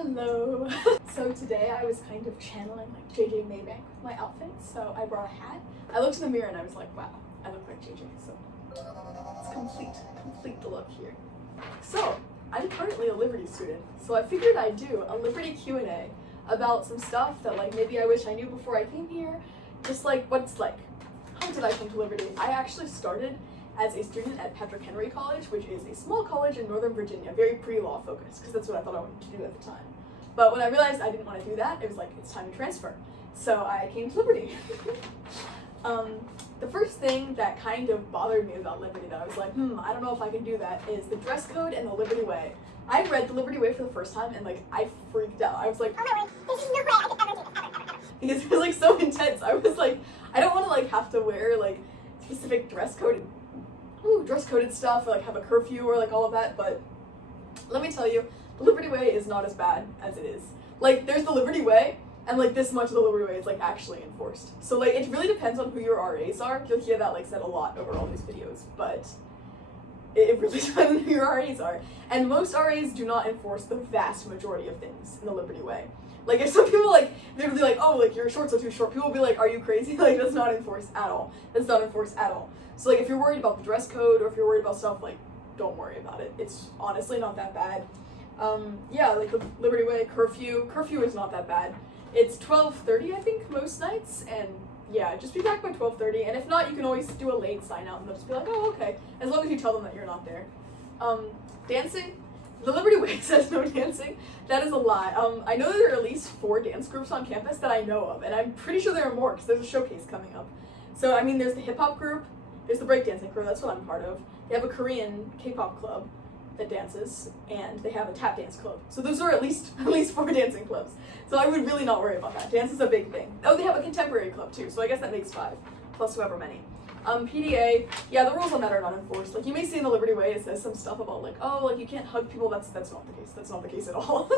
Hello. So today I was kind of channeling like JJ Maybank with my outfit, so I brought a hat. I looked in the mirror and I was like, wow, I look like JJ, so it's complete the look here. So I'm currently a Liberty student, so I figured I'd do a Liberty Q&A about some stuff that like maybe I wish I knew before I came here, just like what it's like. How did I come to Liberty? I actually started as a student at Patrick Henry College, which is a small college in Northern Virginia, very pre-law focused, because that's what I thought I wanted to do at the time. But when I realized I didn't want to do that, it was like, it's time to transfer. So I came to Liberty. The first thing that kind of bothered me about Liberty that I was like, I don't know if I can do that, is the dress code and the Liberty Way. I read the Liberty Way for the first time and like, I freaked out. I was like, oh my word, there's no way I could ever do this, ever. Because it was like so intense. I was like, I don't want to like have to wear like specific dress coded stuff or like have a curfew or like all of that, but let me tell you, the Liberty Way is not as bad as it is. Like there's the Liberty Way and like this much of the Liberty Way is like actually enforced. So like it really depends on who your RAs are. You'll hear that like said a lot over all these videos, but it really depends on who your RAs are. And most RAs do not enforce the vast majority of things in the Liberty Way. Like if some people like, they're really like, oh, like your shorts are too short, people will be like, are you crazy? Like that's not enforced at all. That's not enforced at all. So like if you're worried about the dress code or if you're worried about stuff, like don't worry about it. It's honestly not that bad. Yeah, like the Liberty Way, curfew is not that bad. It's 12:30 I think most nights, and yeah, just be back by 12:30, and if not, you can always do a late sign out and they'll just be like, oh, okay, as long as you tell them that you're not there. Dancing, the Liberty Way says no dancing. That is a lie. I know there are at least 4 dance groups on campus that I know of, and I'm pretty sure there are more because there's a showcase coming up. So I mean, there's the hip hop group, there's the breakdancing crew, that's what I'm part of. They have a Korean K-pop club that dances, and they have a tap dance club. So those are at least 4 dancing clubs. So I would really not worry about that. Dance is a big thing. Oh, they have a contemporary club too, so I guess that makes 5, plus whoever many. PDA, yeah, the rules on that are not enforced. Like you may see in the Liberty Way, it says some stuff about like, oh, like you can't hug people. That's not the case. That's not the case at all.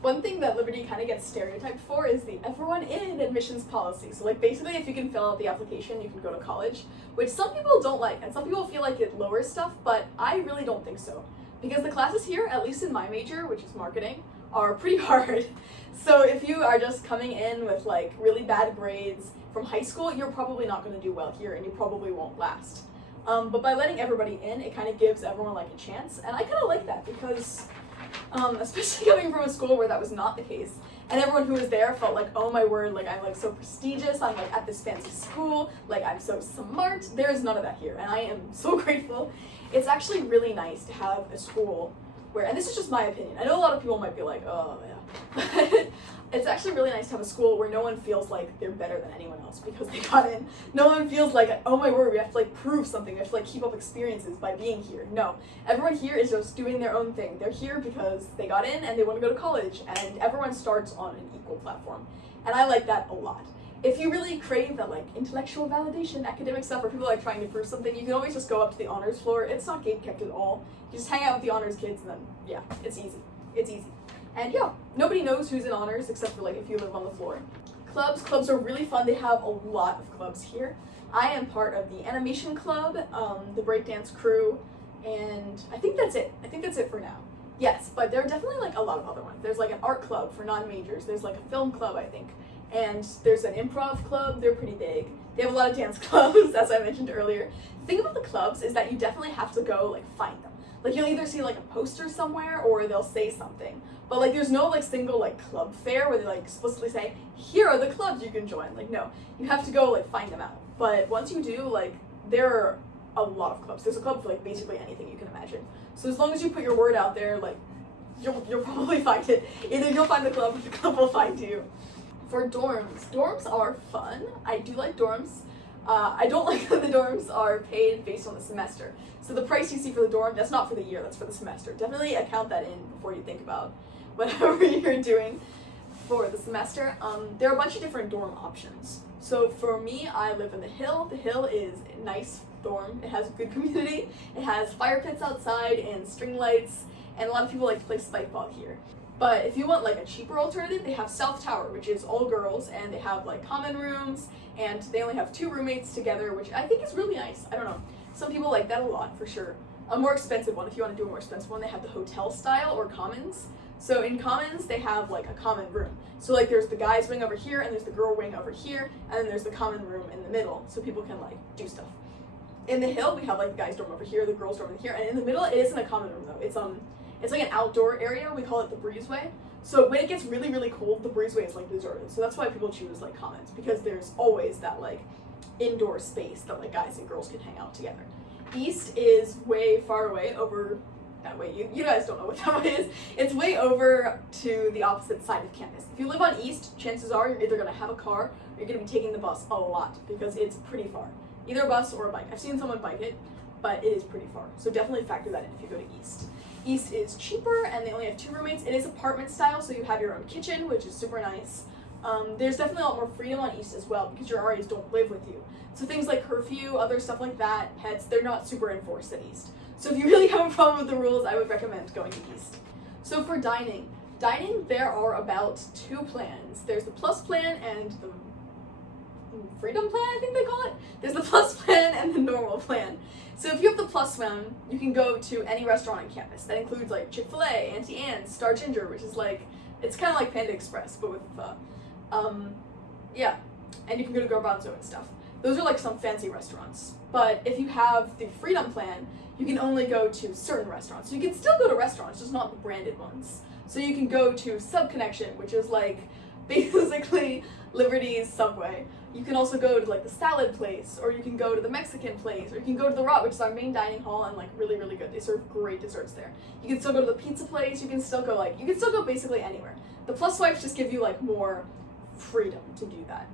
One thing that Liberty kind of gets stereotyped for is the everyone in admissions policy. So like basically if you can fill out the application, you can go to college, which some people don't like, and some people feel like it lowers stuff, but I really don't think so. Because the classes here, at least in my major, which is marketing, are pretty hard. So if you are just coming in with like really bad grades from high school, you're probably not going to do well here and you probably won't last. But by letting everybody in, it kind of gives everyone like a chance, and I kind of like that because especially coming from a school where that was not the case, and everyone who was there felt like, oh my word, like I'm like so prestigious, I'm like at this fancy school, like I'm so smart. There is none of that here, and I am so grateful. It's actually really nice to have a school where, and this is just my opinion, I know a lot of people might be like, oh yeah, but it's actually really nice to have a school where no one feels like they're better than anyone else because they got in. No one feels like, oh my word, we have to like prove something, we have to like keep up experiences by being here. No, everyone here is just doing their own thing. They're here because they got in and they want to go to college, and everyone starts on an equal platform. And I like that a lot. If you really crave that like intellectual validation, academic stuff, or people like trying to prove something, you can always just go up to the honors floor. It's not gatekept at all. You just hang out with the honors kids and then, yeah, it's easy. It's easy. And yeah, nobody knows who's in honors except for like if you live on the floor. Clubs are really fun. They have a lot of clubs here. I am part of the animation club, the breakdance crew, and I think that's it. I think that's it for now. Yes, but there are definitely like a lot of other ones. There's like an art club for non-majors. There's like a film club, I think. And there's an improv club. They're pretty big. They have a lot of dance clubs, as I mentioned earlier. The thing about the clubs is that you definitely have to go like find them. Like you'll either see like a poster somewhere or they'll say something. But like there's no like single like club fair where they like explicitly say, here are the clubs you can join. Like no, you have to go like find them out. But once you do, like there are a lot of clubs. There's a club for like basically anything you can imagine. So as long as you put your word out there, like you'll probably find it. Either you'll find the club or the club will find you. For dorms are fun. I do like dorms. I don't like that the dorms are paid based on the semester. So the price you see for the dorm, that's not for the year, that's for the semester. Definitely account that in before you think about whatever you're doing for the semester. There are a bunch of different dorm options. So for me, I live in the Hill. The Hill is a nice dorm. It has a good community. It has fire pits outside and string lights, and a lot of people like to play spikeball here. But if you want like a cheaper alternative, they have South Tower, which is all girls, and they have like common rooms, and they only have 2 roommates together, which I think is really nice. I don't know. Some people like that a lot for sure. A more expensive one, if you want to do a more expensive one, they have the hotel style or commons. So in commons, they have like a common room. So like there's the guys wing over here, and there's the girl wing over here, and then there's the common room in the middle, so people can like do stuff. In the hill, we have like the guys' dorm over here, the girls' dorm over here, and in the middle, it isn't a common room though. It's like an outdoor area. We call it the breezeway. So when it gets really, really cold, the breezeway is like deserted. So that's why people choose like commons, because there's always that like indoor space that like guys and girls can hang out together. East is way far away over that way. You guys don't know what that way is. It's way over to the opposite side of campus. If you live on East, chances are you're either going to have a car or you're going to be taking the bus a lot, because it's pretty far. Either a bus or a bike. I've seen someone bike it, but it is pretty far. So definitely factor that in if you go to East. East is cheaper, and they only have 2 roommates. It is apartment style, so you have your own kitchen, which is super nice. There's definitely a lot more freedom on East as well, because your RAs don't live with you. So things like curfew, other stuff like that, pets, they're not super enforced at East. So if you really have a problem with the rules, I would recommend going to East. So for dining, there are about 2 plans. There's the plus plan and the freedom plan, I think they call it. There's the plus plan and the normal plan. So if you have the plus one, you can go to any restaurant on campus. That includes like Chick-fil-A, Auntie Anne's, Star Ginger, which is like, it's kind of like Panda Express, but with yeah. And you can go to Garbanzo and stuff. Those are like some fancy restaurants. But if you have the freedom plan, you can only go to certain restaurants. So you can still go to restaurants, just not the branded ones. So you can go to Sub Connection, which is like basically Liberty's Subway. You can also go to like the salad place, or you can go to the Mexican place, or you can go to the Rot, which is our main dining hall and like really, really good. They serve great desserts there. You can still go to the pizza place. You can still go basically anywhere. The plus swipes just give you like more freedom to do that.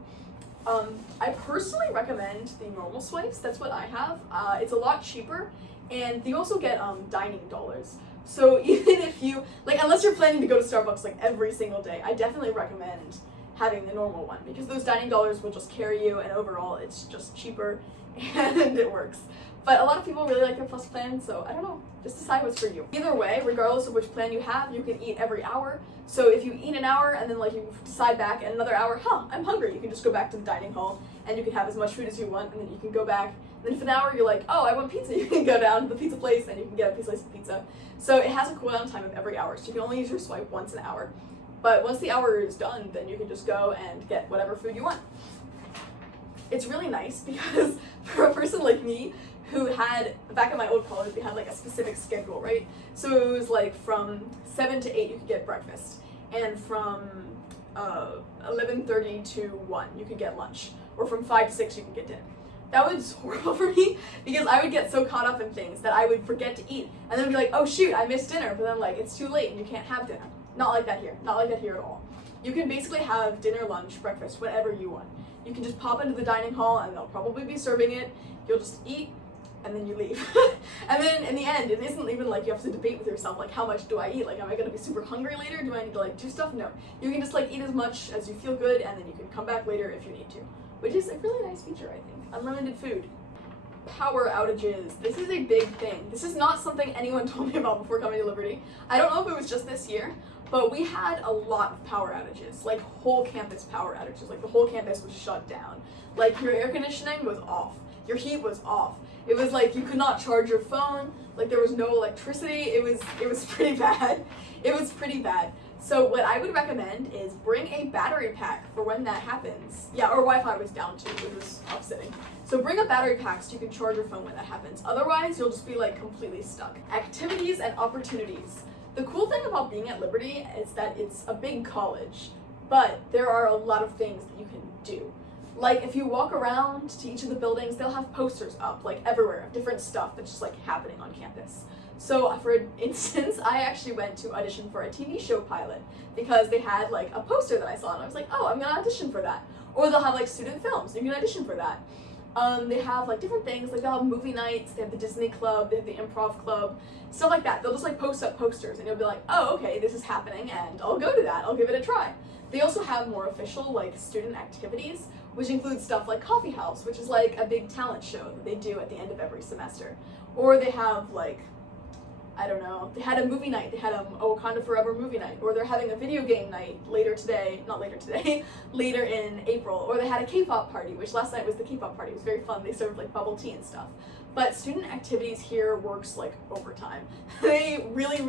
I personally recommend the normal swipes. That's what I have. It's a lot cheaper, and you also get dining dollars. So even if you unless you're planning to go to Starbucks like every single day, I definitely recommend having the normal one, because those dining dollars will just carry you, and overall it's just cheaper and it works. But a lot of people really like their plus plan, so I don't know, just decide what's for you. Either way, regardless of which plan you have, you can eat every hour. So if you eat an hour and then you decide back in another hour, I'm hungry, you can just go back to the dining hall and you can have as much food as you want, and then you can go back. And then if an hour you're like, oh, I want pizza, you can go down to the pizza place and you can get a piece of pizza. So it has a cooldown time of every hour, so you can only use your swipe once an hour. But once the hour is done, then you can just go and get whatever food you want. It's really nice because for a person like me, who had, back at my old college, we had like a specific schedule, right? So it was like from 7 to 8 you could get breakfast, and from 11:30 to 1 you could get lunch, or from 5 to 6 you could get dinner. That was horrible for me, because I would get so caught up in things that I would forget to eat, and then be like, oh shoot, I missed dinner, but then it's too late and you can't have dinner. Not like that here. Not like that here at all. You can basically have dinner, lunch, breakfast, whatever you want. You can just pop into the dining hall and they'll probably be serving it. You'll just eat and then you leave. And then in the end, it isn't even like you have to debate with yourself, how much do I eat? Am I gonna be super hungry later? Do I need to do stuff? No. You can just eat as much as you feel good, and then you can come back later if you need to. Which is a really nice feature, I think. Unlimited food. Power outages. This is a big thing. This is not something anyone told me about before coming to Liberty. I don't know if it was just this year, but we had a lot of power outages, whole campus power outages. The whole campus was shut down. Your air conditioning was off. Your heat was off. It was you could not charge your phone. There was no electricity. It was pretty bad. It was pretty bad. So what I would recommend is bring a battery pack for when that happens. Yeah, or Wi-Fi was down too, which was upsetting. So bring a battery pack so you can charge your phone when that happens. Otherwise, you'll just be like completely stuck. Activities and opportunities. The cool thing about being at Liberty is that it's a big college, but there are a lot of things that you can do. Like if you walk around to each of the buildings, they'll have posters up like everywhere of different stuff that's just like happening on campus. So for instance, I actually went to audition for a TV show pilot because they had like a poster that I saw and I was like, oh, I'm gonna audition for that. Or they'll have like student films, you can audition for that. They have like different things, like they'll have movie nights, they have the Disney Club, they have the Improv Club, stuff like that. They'll just like post up posters and you'll be like, oh, okay, this is happening and I'll go to that, I'll give it a try. They also have more official like student activities, which includes stuff like Coffee House, which is like a big talent show that they do at the end of every semester. Or they have like, I don't know, they had a movie night, they had a Wakanda Forever movie night, or they're having a video game night later in April, or they had a K-pop party, which last night was the K-pop party. It was very fun. They served like bubble tea and stuff. but student activities here works like overtime. They really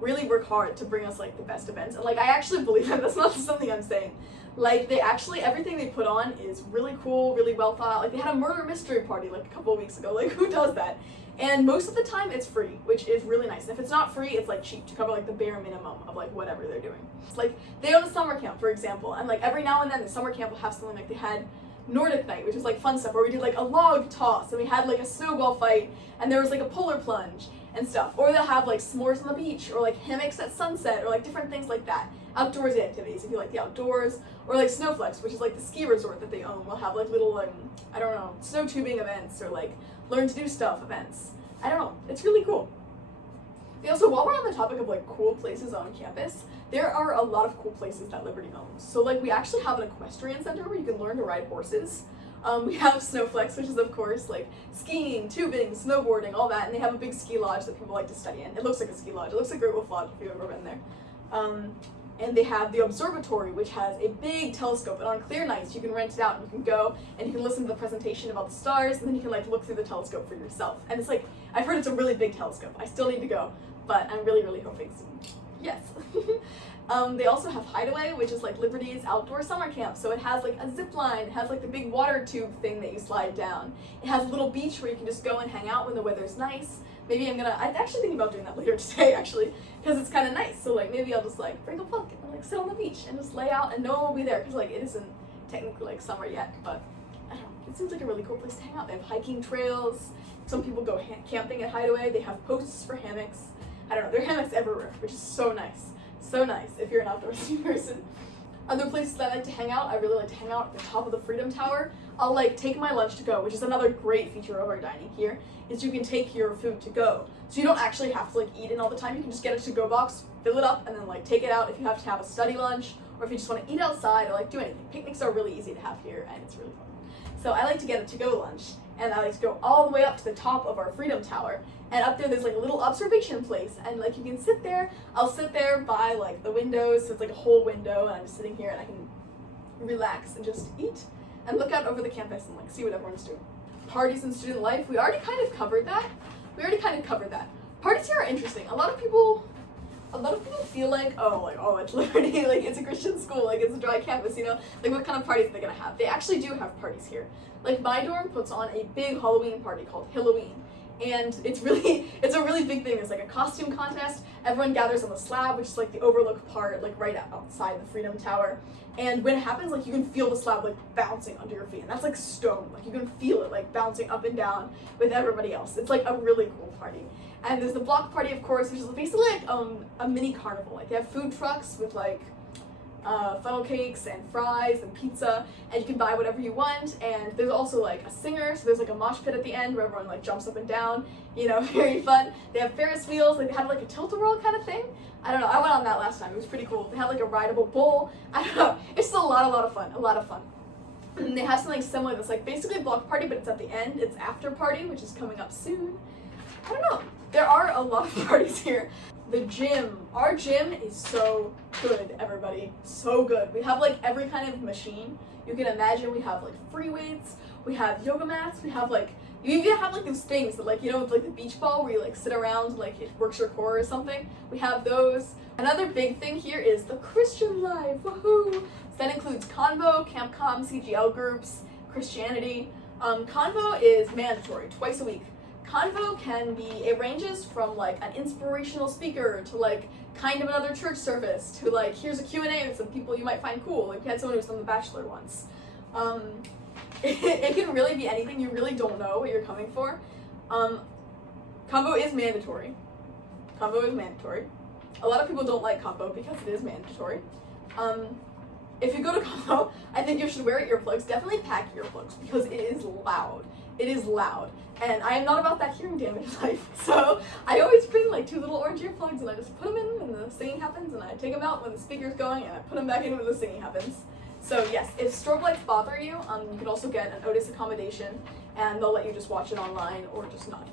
work hard to bring us like the best events, and like I actually believe that. That's not just something I'm saying. Like they actually, everything they put on is really cool, really well thought out. Like they had a murder mystery party like a couple of weeks ago. Like who does that? And most of the time it's free, which is really nice. And if it's not free, it's like cheap to cover like the bare minimum of like whatever they're doing. It's like they own a summer camp, for example, and like every now and then the summer camp will have something like they had Nordic night, which is like fun stuff where we did like a log toss and we had like a snowball fight and there was like a polar plunge and stuff. Or they'll have like s'mores on the beach or like hammocks at sunset or like different things like that. Outdoorsy activities if you like the outdoors, or like Snowflex, which is like the ski resort that they own. We'll have like little I don't know, snow tubing events or like learn to do stuff events. I don't know, it's really cool. They also, while we're on the topic of like cool places on campus, there are a lot of cool places that Liberty owns. So like we actually have an equestrian center where you can learn to ride horses. We have Snowflex, which is of course like skiing, tubing, snowboarding, all that, and they have a big ski lodge that people like to study in. It looks like a ski lodge. It looks like Great Wolf Lodge if you've ever been there. And they have the observatory, which has a big telescope, and on clear nights you can rent it out and you can go and you can listen to the presentation about the stars, and then you can like look through the telescope for yourself. And it's like, I've heard it's a really big telescope. I still need to go, but I'm really hoping soon. Yes. They also have Hideaway, which is like Liberty's outdoor summer camp. So it has like a zip line, it has like the big water tube thing that you slide down. It has a little beach where you can just go and hang out when the weather's nice. Maybe I'm actually thinking about doing that later today, actually, because it's kind of nice. So like maybe I'll just like bring a book and like sit on the beach and just lay out, and no one will be there because like it isn't technically like summer yet, but I don't know. It seems like a really cool place to hang out. They have hiking trails. Some people go camping at Hideaway. They have posts for hammocks. I don't know. There are hammocks everywhere, which is so nice. So nice if you're an outdoorsy person. Other places that I like to hang out, I really like to hang out at the top of the Freedom Tower. I'll like take my lunch to go, which is another great feature of our dining here, is you can take your food to go. So you don't actually have to like eat in all the time. You can just get a to-go box, fill it up, and then like take it out if you have to have a study lunch, or if you just want to eat outside or like do anything. Picnics are really easy to have here, and it's really fun. So I like to get a to-go lunch, and I like to go all the way up to the top of our Freedom Tower. And up there, there's like a little observation place, and like you can sit there. I'll sit there by like the windows, so it's like a whole window, and I'm just sitting here and I can relax and just eat and look out over the campus and like see what everyone's doing. Parties and student life, we already kind of covered that. Parties here are interesting. A lot of people feel like, oh, it's Liberty, like it's a Christian school, like it's a dry campus, you know, like what kind of parties are they gonna have? They actually do have parties here. Like my dorm puts on a big Halloween party called Halloween. And it's a really big thing. It's like a costume contest. Everyone gathers on the slab, which is like the overlook part, like right outside the Freedom Tower. And when it happens, like you can feel the slab like bouncing under your feet. And that's like stone. Like you can feel it like bouncing up and down with everybody else. It's like a really cool party. And there's the block party, of course, which is basically like a mini carnival. Like they have food trucks with like funnel cakes and fries and pizza, and you can buy whatever you want. And there's also like a singer, so there's like a mosh pit at the end where everyone like jumps up and down, you know, very fun. They have Ferris wheels, like they had like a tilt-a-whirl kind of thing. I don't know, I went on that last time, it was pretty cool. They had like a rideable bull. I don't know, it's just a lot of fun. And they have something similar that's like basically a block party, but it's at the end. It's after party, which is coming up soon. I don't know, there are a lot of parties here. The gym. Our gym is so good, everybody. So good. We have like every kind of machine you can imagine. We have like free weights, we have yoga mats, we have like, you even have like those things that like, you know, with like the beach ball where you like sit around, like it works your core or something. We have those. Another big thing here is the Christian life. Woohoo! So that includes Convo, Camp Com, CGL groups, Christianity. Convo is mandatory, twice a week. Convo it ranges from like an inspirational speaker to like kind of another church service to like here's a Q&A with some people you might find cool. Like we had someone who was on The Bachelor once. It can really be anything. You really don't know what you're coming for. Convo is mandatory. A lot of people don't like Convo because it is mandatory. If you go to Convo, I think you should wear earplugs. Definitely pack earplugs because it is loud. It is loud. And I am not about that hearing damage life. So I always bring like 2 little orange earplugs and I just put them in when the singing happens, and I take them out when the speaker's going and I put them back in when the singing happens. So yes, if strobe lights bother you, you can also get an Otis accommodation and they'll let you just watch it online or just not.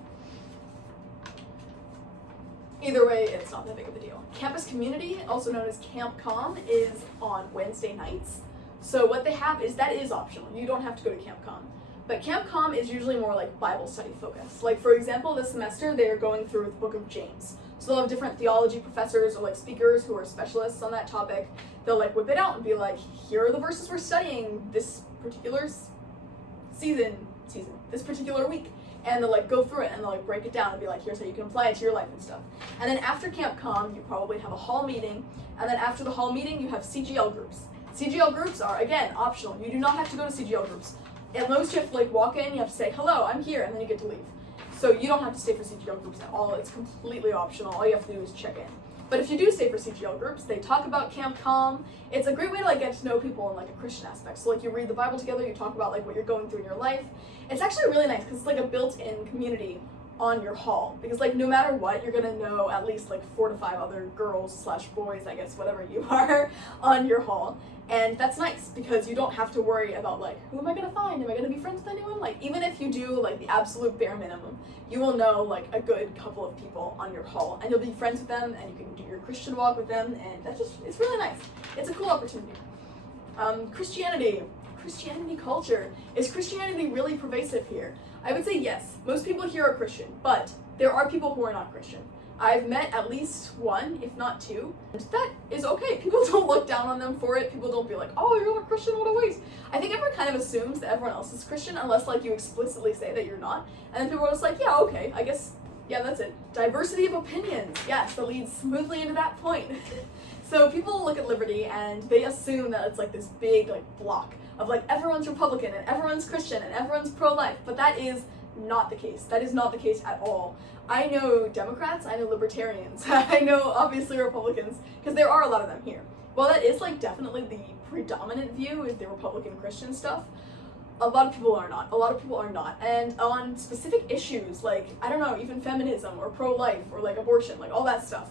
Either way, it's not that big of a deal. Campus Community, also known as Camp Com, is on Wednesday nights. So what they have is, that is optional. You don't have to go to Camp Com. But Camp Com is usually more like Bible study focused. Like for example, this semester they are going through the book of James. So they'll have different theology professors or like speakers who are specialists on that topic. They'll like whip it out and be like, here are the verses we're studying this particular this particular week. And they'll like go through it and they'll like break it down and be like, here's how you can apply it to your life and stuff. And then after Camp Com, you probably have a hall meeting. And then after the hall meeting, you have CGL groups. CGL groups are, again, optional. You do not have to go to CGL groups. At most, you have to like walk in, you have to say, hello, I'm here, and then you get to leave. So you don't have to stay for CGL groups at all. It's completely optional. All you have to do is check in. But if you do stay for CGL groups, they talk about Camp Com. It's a great way to like get to know people in like a Christian aspect. So like you read the Bible together, you talk about like what you're going through in your life. It's actually really nice because it's like a built-in community on your hall. Because like no matter what, you're gonna know at least like 4 to 5 other girls/boys, I guess, whatever you are, on your hall. And that's nice because you don't have to worry about like, who am I gonna find? Am I gonna be friends with anyone? Like even if you do like the absolute bare minimum, you will know like a good couple of people on your hall and you'll be friends with them and you can do your Christian walk with them, and that's just, it's really nice. It's a cool opportunity. Christianity culture. Is Christianity really pervasive here? I would say yes. Most people here are Christian, but there are people who are not Christian. I've met at least 1, if not 2, and that is okay. People don't look down on them for it. People don't be like, oh, you're not Christian, what a waste. I think everyone kind of assumes that everyone else is Christian unless like you explicitly say that you're not. And then people are just like, yeah, okay, I guess, yeah, that's it. Diversity of opinions. Yes, that leads smoothly into that point. So people look at liberty and they assume that it's like this big like block of like everyone's Republican and everyone's Christian and everyone's pro-life, but that is not the case. That is not the case at all. I know Democrats, I know Libertarians, I know obviously Republicans, because there are a lot of them here. While that is like definitely the predominant view is the Republican Christian stuff, a lot of people are not. A lot of people are not. And on specific issues like, I don't know, even feminism or pro-life or like abortion, like all that stuff,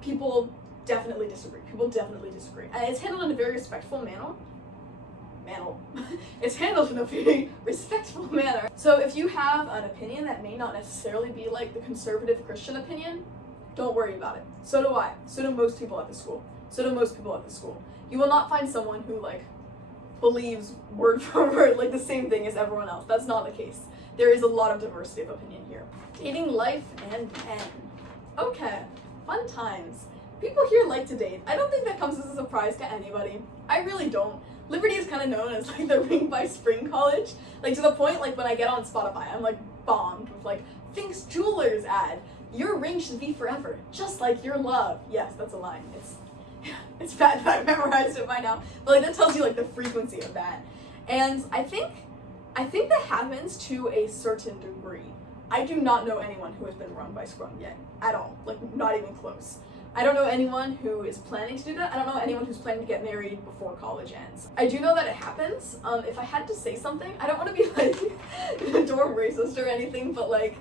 people definitely disagree. People definitely disagree. And it's handled in a very respectful manner. It's handled in a very respectful manner. So if you have an opinion that may not necessarily be like the conservative Christian opinion, don't worry about it. So do I. So do most people at the school. You will not find someone who like believes word for word like the same thing as everyone else. That's not the case. There is a lot of diversity of opinion here. Dating life and men. Okay, fun times. People here like to date. I don't think that comes as a surprise to anybody. I really don't. Liberty is kind of known as like the ring by spring college. Like to the point like when I get on Spotify, I'm like bombed with like Fink's Jewelers ad. Your ring should be forever, just like your love. Yes, that's a line. It's bad that I've memorized it by now. But like that tells you like the frequency of that. And I think that happens to a certain degree. I do not know anyone who has been rung by sprung yet. At all. Like not even close. I don't know anyone who is planning to do that. I don't know anyone who's planning to get married before college ends. I do know that it happens. If I had to say something, I don't want to be like dorm racist or anything, but like,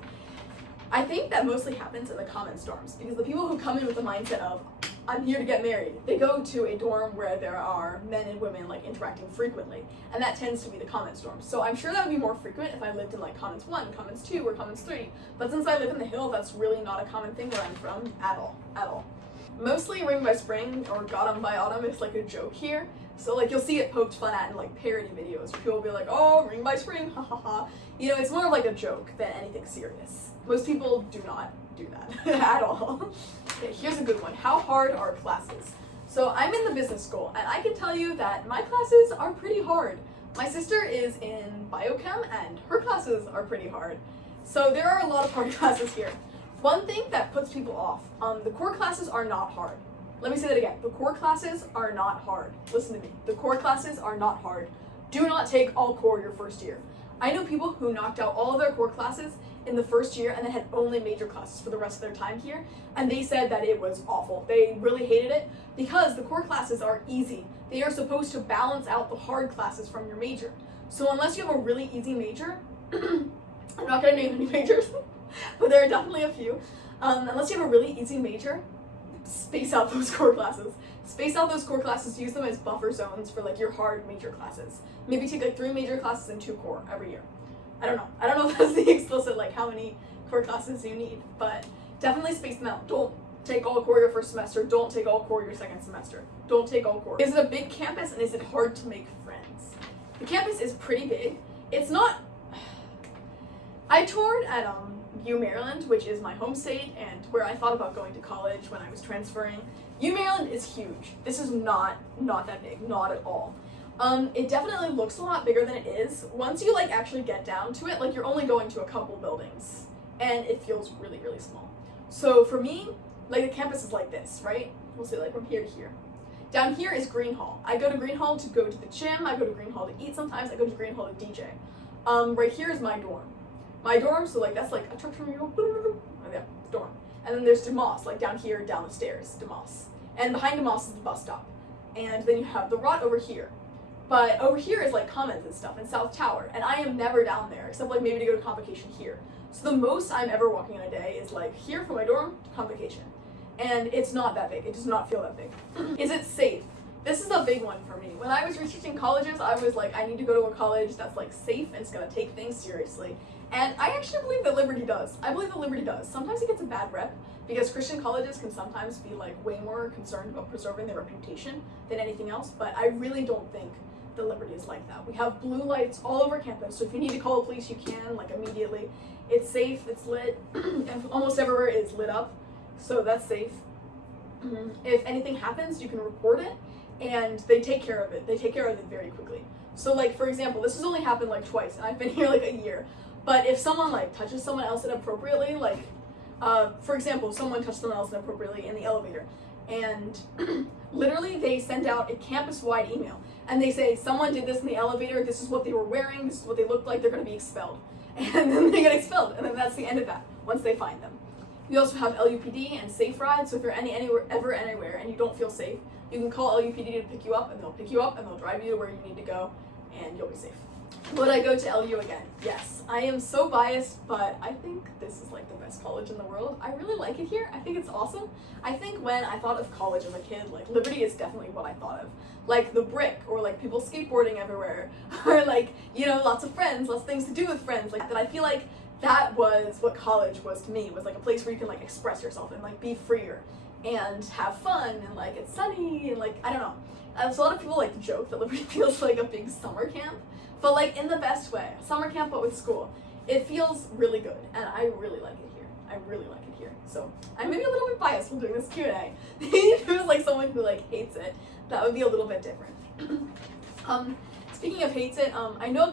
I think that mostly happens in the common dorms because the people who come in with the mindset of, I'm here to get married, they go to a dorm where there are men and women like interacting frequently, and that tends to be the commons dorms. So I'm sure that would be more frequent if I lived in like Commons 1, Commons 2, or Commons 3, but since I live in the Hill, that's really not a common thing where I'm from at all. Mostly ring by spring or got 'em by autumn is like a joke here. So like you'll see it poked fun at in like parody videos where people will be like, oh, ring by spring, ha ha ha. You know, it's more of like a joke than anything serious. Most people do not do that at all. Okay, here's a good one. How hard are classes? So I'm in the business school and I can tell you that my classes are pretty hard. My sister is in biochem and her classes are pretty hard. So there are a lot of hard classes here. One thing that puts people off, the core classes are not hard. Let me say that again. The core classes are not hard. Listen to me. The core classes are not hard. Do not take all core your first year. I know people who knocked out all of their core classes in the first year and then had only major classes for the rest of their time here, and they said that it was awful. They really hated it because the core classes are easy. They are supposed to balance out the hard classes from your major. So unless you have a really easy major, I'm not going to name any majors, but there are definitely a few. Unless you have a really easy major, space out those core classes. Space out those core classes, use them as buffer zones for like your hard major classes. Maybe take like 3 major classes and 2 core every year. I don't know if that's the explicit like how many core classes you need, but definitely space them out. Don't take all core your first semester, don't take all core your second semester. Don't take all core. Is it a big campus and is it hard to make friends? The campus is pretty big. It's not I toured at Maryland, which is my home state and where I thought about going to college when I was transferring. Maryland is huge. This is not that big, not at all. It definitely looks a lot bigger than it is. Once you like actually get down to it, like you're only going to a couple buildings and it feels really, really small. So for me, like the campus is like this, right? We'll say like from here to here. Down here is Green Hall. I go to Green Hall to go to the gym. I go to Green Hall to eat sometimes. I go to Green Hall to DJ. Right here is my dorm. My dorm, so like that's like a truck from you. Yeah, dorm. And then there's DeMoss, like down here, down the stairs, DeMoss. And behind DeMoss is the bus stop. And then you have the Rot over here. But over here is like Commons and stuff, and South Tower. And I am never down there, except like maybe to go to Convocation here. So the most I'm ever walking in a day is like here from my dorm to Convocation. And it's not that big. It does not feel that big. Is it safe? This is a big one for me. When I was researching colleges, I was like, I need to go to a college that's like safe and it's gonna take things seriously. And I actually believe that Liberty does. I believe that Liberty does. Sometimes it gets a bad rep because Christian colleges can sometimes be like way more concerned about preserving their reputation than anything else, but I really don't think the Liberty is like that. We have blue lights all over campus, so if you need to call the police, you can, like immediately. It's safe, it's lit, and almost everywhere is lit up. So that's safe. If anything happens, you can report it, and they take care of it. They take care of it very quickly. So like, for example, this has only happened like twice, and I've been here like a year. But if someone like touches someone else inappropriately, like, for example, someone touched someone else inappropriately in the elevator, and literally they send out a campus-wide email, and they say, someone did this in the elevator, this is what they were wearing, this is what they looked like, they're gonna be expelled. And then they get expelled, and then that's the end of that, once they find them. We also have LUPD and Safe Ride, so if you're ever anywhere and you don't feel safe, you can call LUPD to pick you up, and they'll pick you up, and they'll drive you to where you need to go, and you'll be safe. Would I go to LU again? Yes. I am so biased, but I think this is like the best college in the world. I really like it here. I think it's awesome. I think when I thought of college as a kid, like Liberty is definitely what I thought of. Like the brick, or like people skateboarding everywhere, or like, you know, lots of friends, lots of things to do with friends. Like that, I feel like that was what college was to me. It was like a place where you can like express yourself and like be freer and have fun and like it's sunny and like, I don't know. So a lot of people like to joke that Liberty feels like a big summer camp. But like in the best way, summer camp but with school. It feels really good, and I really like it here. I really like it here. So I'm maybe a little bit biased when doing this Q&A. If it was like someone who like hates it, that would be a little bit different. Speaking of hates it, I know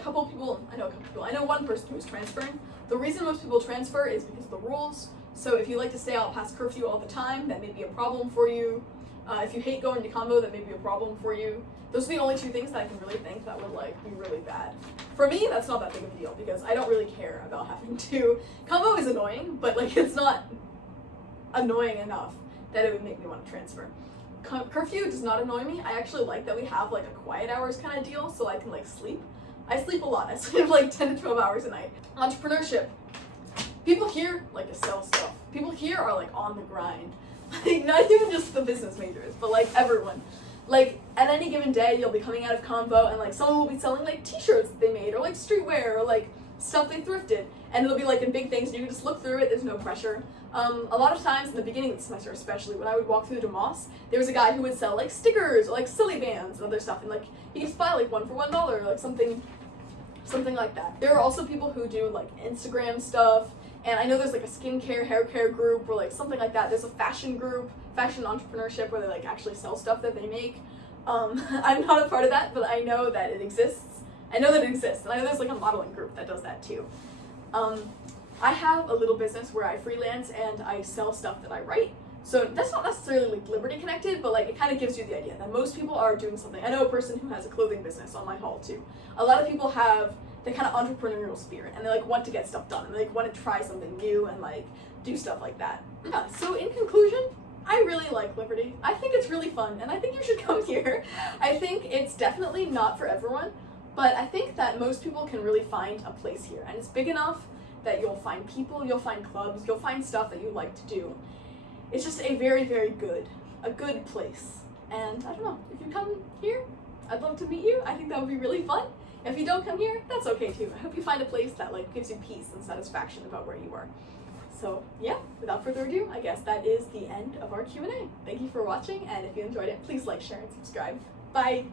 one person who is transferring. The reason most people transfer is because of the rules. So if you like to stay out past curfew all the time, that may be a problem for you. If you hate going to Convo, that may be a problem for you. Those are the only two things that I can really think that would like be really bad. For me, that's not that big of a deal because I don't really care about having to. Convo is annoying, but like it's not annoying enough that it would make me want to transfer. Curfew does not annoy me. I actually like that we have like a quiet hours kind of deal so I can like sleep. I sleep a lot. I sleep like 10 to 12 hours a night. Entrepreneurship. People here like to sell stuff. People here are like on the grind. Like not even just the business majors, but like everyone. Like at any given day you'll be coming out of Convo and like someone will be selling like t-shirts that they made or like streetwear or like stuff they thrifted, and it'll be like in big things and you can just look through it, there's no pressure. A lot of times in the beginning of the semester, especially when I would walk through the DeMoss, there was a guy who would sell like stickers or like silly bands and other stuff, and like you could buy like one for $1 or like something like that. There are also people who do like Instagram stuff, and I know there's like a skincare, hair care group or like something like that. There's a fashion group, fashion entrepreneurship, where they like actually sell stuff that they make. I'm not a part of that, but I know that it exists. And I know there's like a modeling group that does that too. I have a little business where I freelance and I sell stuff that I write. So that's not necessarily like Liberty connected, but like it kind of gives you the idea that most people are doing something. I know a person who has a clothing business on my hall too. A lot of people have the kind of entrepreneurial spirit and they like want to get stuff done and they like want to try something new and like do stuff like that. Yeah, so in conclusion, I really like Liberty. I think it's really fun and I think you should come here. I think it's definitely not for everyone, but I think that most people can really find a place here, and it's big enough that you'll find people, you'll find clubs, you'll find stuff that you like to do. It's just a very, very good place. And I don't know, if you come here, I'd love to meet you. I think that would be really fun. If you don't come here, that's okay too. I hope you find a place that like gives you peace and satisfaction about where you are. So yeah, without further ado, I guess that is the end of our Q&A. Thank you for watching, and if you enjoyed it, please like, share, and subscribe. Bye!